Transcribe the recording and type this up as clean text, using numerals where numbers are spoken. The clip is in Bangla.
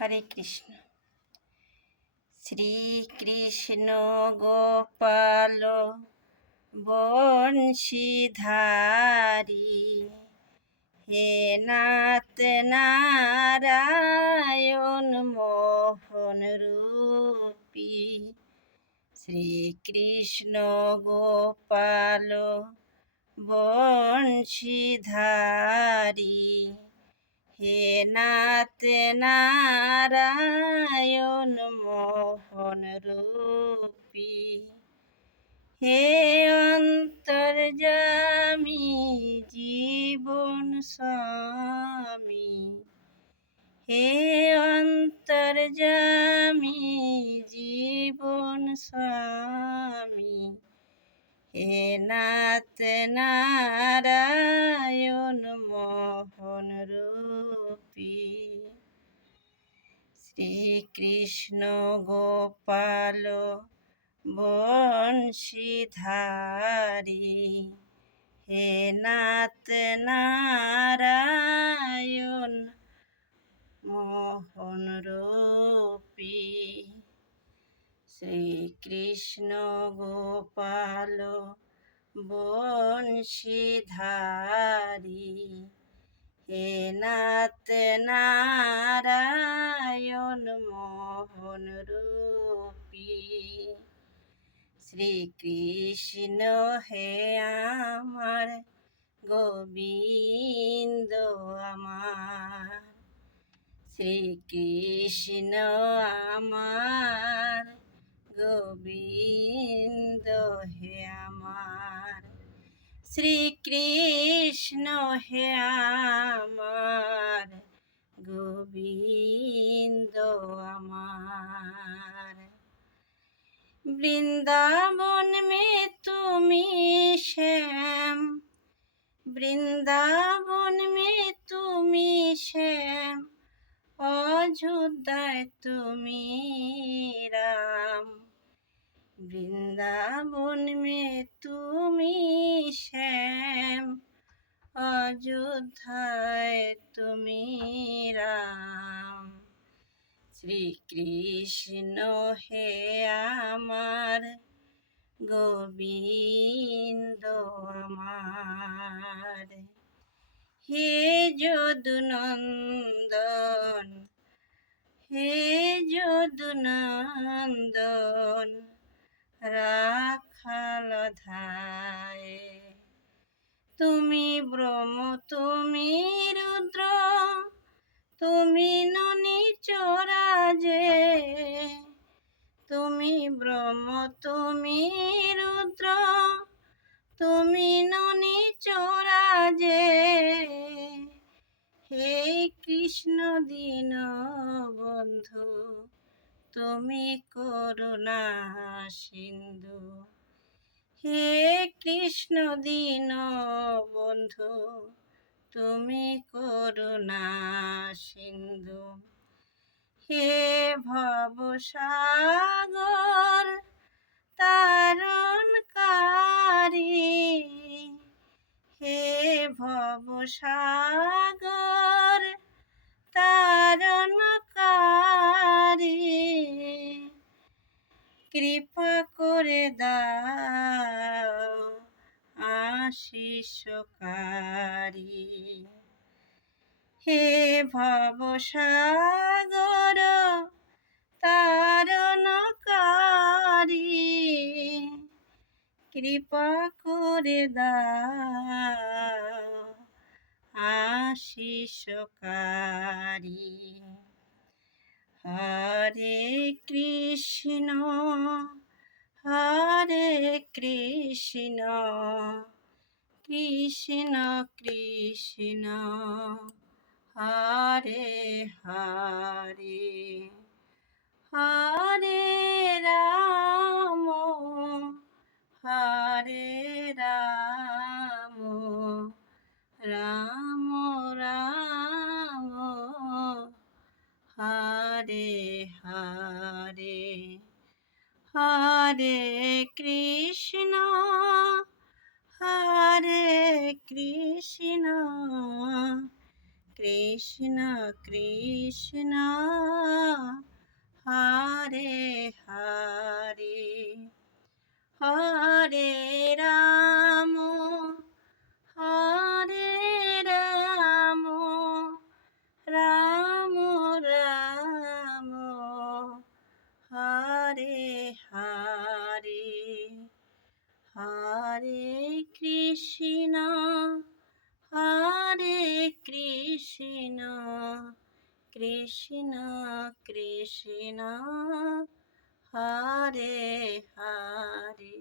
হরে কৃষ্ণ। শ্রীকৃষ্ণ গোপাল বংশীধারী, হে নাথ নারায়ণ মোহন রূপী। শ্রীকৃষ্ণ গোপাল বংশীধারী, হে নাথ নারায়ণ মোহন রূপী। হে অন্তর্যামী জীবন স্বামী, হে অন্তর্যামী জীবন স্বামী, হে নাথ নারায়ণ মোহন রূপী। শ্রীকৃষ্ণ গোপাল বংশীধারী, হে নাথ নারায়ণ মোহন রূপী। শ্রীকৃষ্ণ গোপাল বংশীধারী, হে নাথ নারায়ণ মোহন রূপী। শ্রীকৃষ্ণ হে আমার গোবিন্দ আমার, শ্রীকৃষ্ণ আমার গোবিন্দ হে আমার, শ্রীকৃষ্ণ হে আমার গোবিন্দ আমার। বৃন্দাবন মে তুমি শ্যাম, বৃন্দাবন মে তুমি শ্যাম, অযোধ্যায় তুমি রাম। বৃন্দাবন মে তুমি শ্যাম, অযোধ্যায় তুমি রাম। শ্রীকৃষ্ণ হে আমার গোবিন্দ আমার, হে যদুনন্দন, হে যদুনন্দন রাখাল ধায়। তুমি ব্রহ্ম তুমি রুদ্র তুমি ননি চরাজে, তুমি ব্রহ্ম তুমি রুদ্র তুমি ননি চরাজে। হে কৃষ্ণ দীন বন্ধু তুমি করুণা সিন্ধু, হে কৃষ্ণ দীন বন্ধু তুমি করুণা সিন্ধু। হে ভবসাগর তারণকারী, হে ভবসাগর তারণকারী, কৃপা করে দাও আশিসকারী। হে ভবসাগর তারণকারী, কৃপা করে দাও আশিসকারী। হরে কৃষ্ণ হরে কৃষ্ণ, কৃষ্ণ কৃষ্ণ হরে হরে, হরে রাম হরে রাম, রাম রাম হরে হরে। হরে কৃষ্ণ হরে কৃষ্ণ, কৃষ্ণ কৃষ্ণ হরে হরে হরে রাম হরে রাম রাম রাম হরে হরে হরে কৃষ্ণ হরে কৃষ্ণ কৃষ্ণ কৃষ্ণ হরে হরে